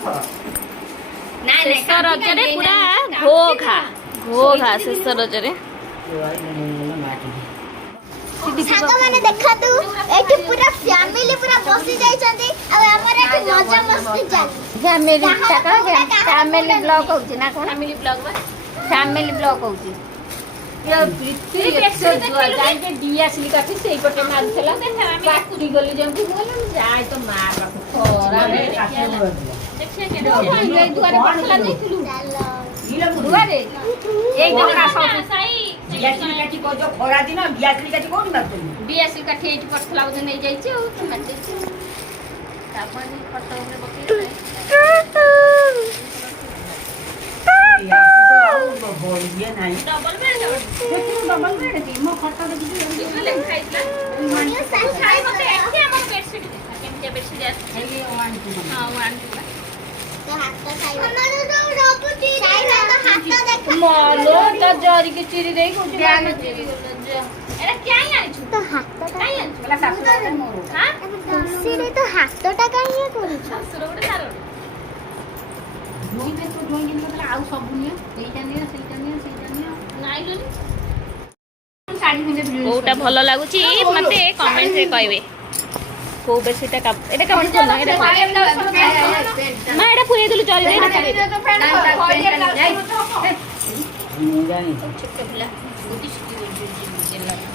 शेष रजरे पूरा घो घा शेष रजरे साग माने देखा तू एठी पूरा फैमिली पूरा बसी जाई छथि आ हमर एठी मजा मस्ती चल फैमिली टाका फैमिली ब्लॉग होची ना कोन फैमिली ब्लॉग बा फैमिली ब्लॉग होची ये प्रीति एक्सर जुआ जाई के दिया सिलिका फिर सेई पटे मारथला बाकुरी गली जेंती बोले जाय तो मार रखो खरा रे देखिए के ये दुआरे पटला देखलु चलो दुआरे एक दिन का सब साई बियासली काठी को जो खरा दिन बियासली काठी कोन मारत बीएससी का ठेठ पटला उधर नहीं जाई छै तो मार दे छै तापन फोटो में बके बोलिए नहीं डबल बेड डबल बेड थी मो खट्टा दे दी ले खाइला ये खाइ मते एठी हमर बेडशीट देखा केमतिया बेडशीट आसी ये वन टू हां वन तो हाथ तो खाई हमर तो रोबुटी खाई तो हाथ तो देख मालो त जरी के चिरी देई को एरा क्या आनी छु तो हाथ तो काई आनी बोला सासु मोर हां खुशी रे तो हाथ तो काई करू ससुर उडे तारो जोई दे तो जोई दिन मतलब आउ सब नियो सेटा नियो नाइ लोनी साड़ी पिने कोटा भलो लागुची मते कमेंट रे कहबे को बेडशीट का एटा का मन ना एटा ना एटा पुए दिलु चली दे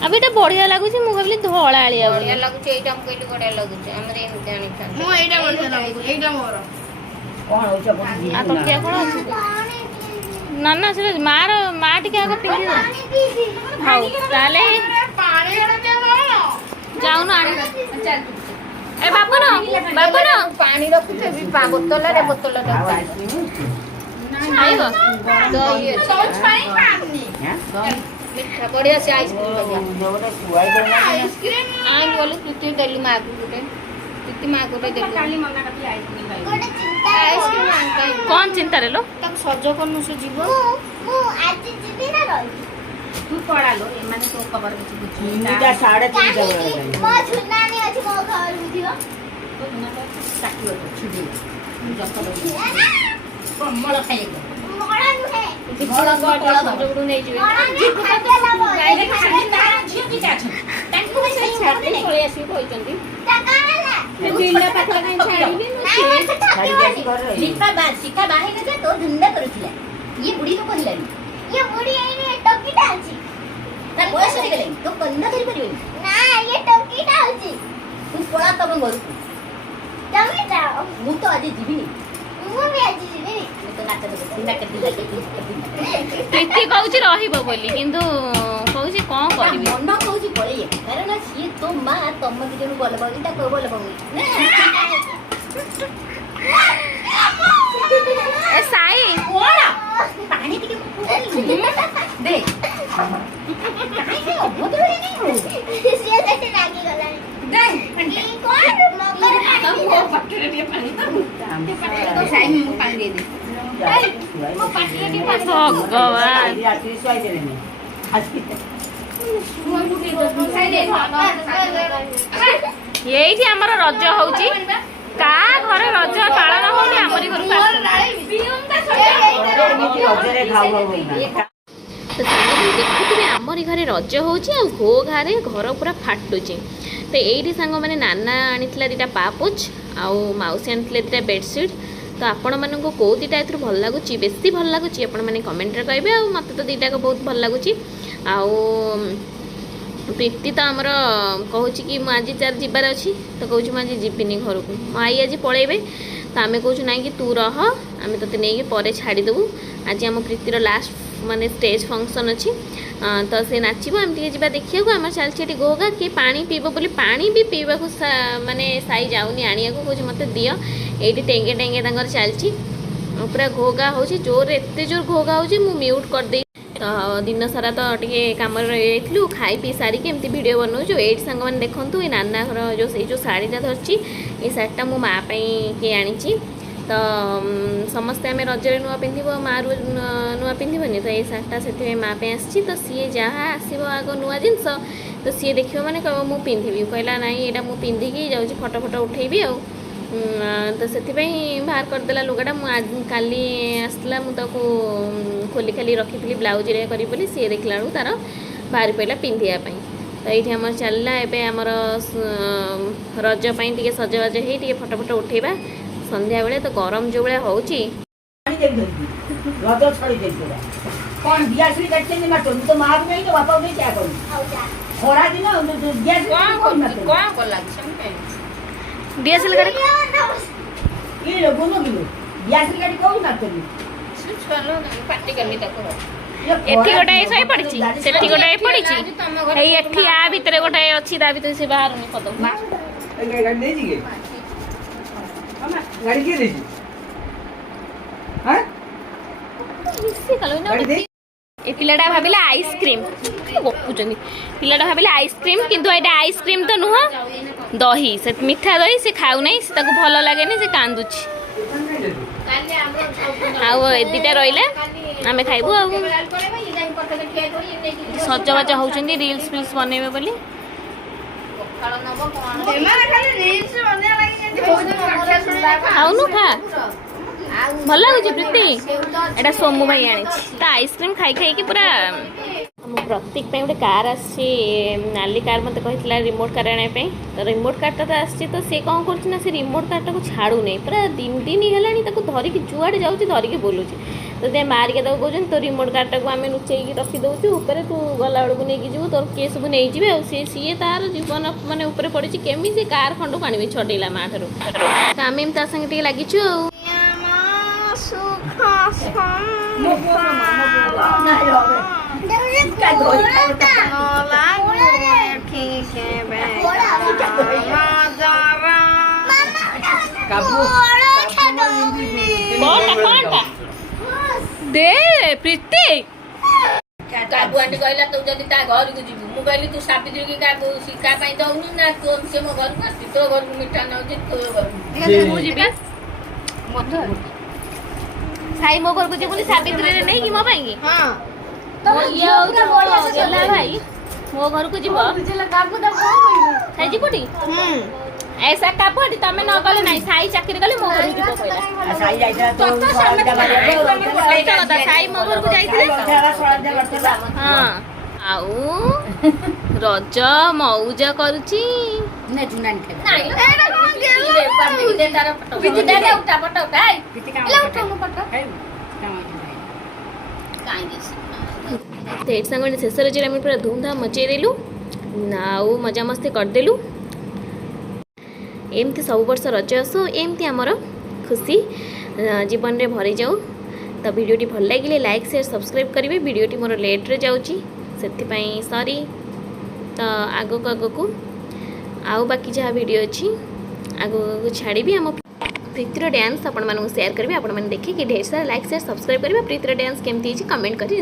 अभी तो बढ़िया लागुची मु भाबली धोळा आलिया बढ़िया लागुचे एटा हम कहली बढ़िया लागुचे हमरे एम जानि था मो एटा बढ़िया लागु एटा मोर कोन होछ कोन आ तो क्या कोन अछि ना ना से मा टिके आगे पिंदी हाउ ताले जाऊ ना आनी ए बाबू ना पानी रखुचे भी बोतल रे आइबो तो ये मीठा बढ़िया से आइसक्रीम लगा जोरे सुवाई दे ना आई बोले प्रीति देलु मां को गुटे प्रीति मां को देलु काली मना का आइसक्रीम खाई गोटे चिंता आइसक्रीम आंका कौन चिंता रे लो तक सजो करनु से जीवो मु आज जीबी ना रही तू पड़ा लो ए माने तो खबर कुछ कुछ मीठा 3.5 मो झुनानी अछि मो घर बुझियो काटियो तो छिडी जप लो कमल खाइए मोड़ा नुहे बड़ा बड़ा सजो नहीं जीवे जीव खाइला बोल झियो की जाछ तांको से छाती पळे आसी होइचंदी टकाला दिल्ला पाखला नहीं छाड़ीबी छाड़ी जाती घर रही शिका बाहेर जे तो धंदा करूथिला ये बुढ़ी लोक हिलानी ये बुढ़ी आईने टोकीटा अछि ता बयस हे गेले तो कन्ना धरि परिबे ना ये टोकीटा अछि तू पळा तब घर जमी जाओ मु तो आज जीविनी मु भी आज जीबी मु तो नाच दे प्रीति कहूची रहिबो बोली किंतु कहूची कोन करबी मन कहूची पळेय कारण सिए तो मां तम दि जन बोल बागी ता को बोल बागी ए साई कोड़ा पानी टिके दे काहे से अबोध रे नहीं हो सिए सेटे लागी गला दे ई कोन मगर वो पटरे दिए पानी तो तो साई में पानी दे दे वो पटरे दिए भगवान रात्रि सोई दे ने हॉस्पिटल एइठी हमर रज होउची का घरे रज पालन होउनी हमरी घर रजरे खाऊ खाऊ तो देखुथिबे हमरी घरे रज होउची आ घो घरे घर पूरा फाटुची तो एइठी सांग माने नाना आनिथिला दिटा पापोच आ माउसी आनिथिले दिटा बेडशीट तो आपण मानक कौ दुटा एथुर भल लगुच बेसी भल लगुच आपण मैंने कमेंट कहे आ मत तो दुटा बहुत भल लगुच प्रीति तो आमर कहूँ कि आज चार जीवार अच्छी तो कहूँ मुझे जीविनी घर को मो आई आज पलैबे तो आम कहूँ ना कि तू रह आम ते नहीं पर छाड़देबू आज आम प्रीतिर लास्ट माने स्टेज फंक्शन अच्छी तो से नाचब आम टे जा देखा आम चलती गोगा किए पा पीब बोली पा भी पीवा माने साई जाऊनी आनिया कहूँ मत दियो ये टेंगे टेंगे तंगर चलती पूरा घोगा हो जोर एत जोर घोगा हो म्यूट करदे तो दिन सारा तो टे कम रही खाई पी सारिक एमती भिड बनाऊँ ये सांग मैंने देखूँ ये नाना घर जो से जो शाढ़ीटा धरची ये शाढ़ीटा मो माँ किए आनी तो समस्ते आम रजरे नुआ पिंधब माँ नुआ पिंधबनी तो ये शाढ़ीटा से माँ पे आसी तो सी जहाँ आसब आग नुआ जिनस तो सी देख मैंने कह मुझे पिंधि कहला ना यहाँ मुझे पिंधिकी जाऊँगी फटो फटो उठेबी ତ ସେଥିପାଇଁ ବାହାର କରିଦେଲା ଲୁଗାଟା। ମୁଁ କାଲି ଆସିଥିଲା ମୁଁ ତାକୁ ଖୋଲି ଖାଲି ରଖିଥିଲି ବ୍ଲାଉଜରେ କରିବି ବୋଲି, ସିଏ ଦେଖିଲା ବେଳକୁ ତାର ବାହାରି ପଡ଼ିଲା ପିନ୍ଧିବା ପାଇଁ। ତ ଏଇଠି ଆମର ଚାଲିଲା ଏବେ ଆମର ରଜ ପାଇଁ ଟିକେ ସଜବାଜ ହେଇ ଟିକେ ଫଟୋ ଫଟୋ ଉଠେଇବା ସନ୍ଧ୍ୟାବେଳେ। ତ ଗରମ ଯେଉଁ ଭଳିଆ ହେଉଛି ରଜ ଛଡି ଦେଇଥିଲା କଣ ଦିଆଶ୍ରୀ କାଟିଛନ୍ତି ନା ତୁ ତ ମା ବି ନାହିଁ ତ ବାପା ବି ଚା କରୁ ଖରା ଦିନ ଦିଆଶ୍ରୀ କଣ କଲା ସେମିତି ଡିଏସ୍ଏଲ୍ ଗାଡ଼ି କି ଲୋଗୁନ କିଲୋ ଦିଆଶ୍ରୀ କାଟି କରୁ ନା ତୁ ପାଟି କଲି ତାକୁ ଏଠି ଗୋଟାଏ ଶୋଇ ପଡ଼ିଛି, ସେଠି ଗୋଟାଏ ପଡ଼ିଛି, ଏଇ ଏଠି ଆ ଭିତରେ ଗୋଟାଏ ଅଛି, ତା ଭିତରେ ସେ ବାହାରୁନି ପଦ। ଗାଡ଼ି ଦେଇଛି କି ଗାଡ଼ି କିଏ ଦେଇଛି? ଏ ପିଲାଟା ଭାବିଲା ଆଇସ୍କ୍ରିମ୍ ଗପୁଛନ୍ତି। ପିଲାଟା ଭାବିଲା ଆଇସ୍କ୍ରିମ୍ କିନ୍ତୁ ଏଇଟା ଆଇସ୍କ୍ରିମ୍ ତ ନୁହଁ, ଦହି। ସେ ମିଠା ଦହି ସେ ଖାଉନାହିଁ, ସେ ତାକୁ ଭଲ ଲାଗେନି, ସେ କାନ୍ଦୁଛି। ଆଉ ଏ ଦୁଇଟା ରହିଲା ଆମେ ଖାଇବୁ। ଆଉ ସଜବାଜ ହେଉଛନ୍ତି ରିଲ୍ସ ଫିଲ୍ସ ବନେଇବେ ବୋଲି। ଖାଉନୁ ଖା, ଭଲ ଲାଗୁଛି ପ୍ରୀତି। ଏଇଟା ସୋମୁ ଭାଇ ଆଣିଛି, ତା ଆଇସ୍କ୍ରିମ୍ ଖାଇ ଖାଇକି ପୁରା। ଆମ ପ୍ରତୀକ ପାଇଁ ଗୋଟେ କାର୍ ଆସିଛି, ନାଲି କାର୍। ମୋତେ କହିଥିଲା ରିମୋଟ୍ କାର୍ ଆଣିବା ପାଇଁ। ତ ରିମୋଟ୍ କାର୍ଟା ତ ଆସିଛି, ତ ସେ କ'ଣ କରୁଛି ନା ସେ ରିମୋଟ୍ କାର୍ଟାକୁ ଛାଡ଼ୁନି। ପୁରା 3 ଦିନ ହେଲାଣି ତାକୁ ଧରିକି ଯୁଆଡ଼େ ଯାଉଛି ଧରିକି ବୁଲୁଛି। ତ ସେ ମାରିକା ତାକୁ କହୁଛନ୍ତି ତୋ ରିମୋଟ୍ କାର୍ଟାକୁ ଆମେ ଲୁଚେଇକି ରଖିଦେଉଛୁ ଉପରେ, ତୁ ଗଲାବେଳକୁ ନେଇକି ଯିବୁ, ତୋର କିଏ ସବୁ ନେଇଯିବେ। ଆଉ ସିଏ ତାର ଜୀବନ ମାନେ ଉପରେ ପଡ଼ିଛି, କେମିତି ସେ କାର୍ ଖଣ୍ଡକୁ ଆଣିବି ଛଡ଼େଇଲା ମା ଠାରୁ। ତ ଆମେ ତା ସାଙ୍ଗେ ଟିକେ ଲାଗିଛୁ ଆଉ। ଦେ ପ୍ରୀତି କାବୁ ଆଣ୍ଟି କହିଲା ତୁ ଯଦି ତା ଘରକୁ ଯିବୁ, ମୁଁ କହିଲି ତୁ ସାବିତ୍ରୀ କି କାହାକୁ ଶିକ୍ଷା ପାଇଁ ଦଉନୁ ନା ତୁ ସେ ମୋ ଘରକୁ ଆସିଛି, ତୋ ଘରକୁ ମିଠା ନେଉଛି ତୋ ଘରକୁ। ମୁଁ ଯିବି ସାଇ ମୋ ଘରକୁ ଯିବୁନି ସାବିତ୍ରୀରେ ନେଇକି ମୋ ପାଇଁ କି? ଇଏ ହଉଛି ମୋ ଗେଲା ଭାଇ, ମୋ ଘରକୁ ଯିବ ସାଇ ଯିବୁଟି? ऐसा कापड़ी तमे न गले नाही साई चाकरी गले मो घर जीव पहिला ସାଇ ଯାଇଥିଲା ତ साई मो घर को जाइथिले हां आउ रज मौज करूची ने जुनान खेला नाही एडा कोन गेलो दे तार फोटो दे उठा फोटो उठा ले उठा मो फोटो काई दिस ते संगने शेष रज रे हम पूरा धूमधाम मचेई देलु नाउ मजा मस्ती कर देलु एमती सब वर्ष रज आसु एमती आमर खुशी जीवन में भरी जाऊ। तो वीडियोटी भल लगे लाइक शेयर सब्सक्राइब करेंगे। वीडियोटी मोर लेट रे जाउची सेथिपाई सॉरी। तो आगो को आउ बाकी जहाँ वीडियो अच्छी आगो छाड़ी आम प्रीतिर डांस आपण मानू शेयर करेंगे। आपण मैंने देखिए ढेर सारा लाइक शेयर सब्सक्राइब करेंगे। प्रीतिर डांस केमती कमेंट करी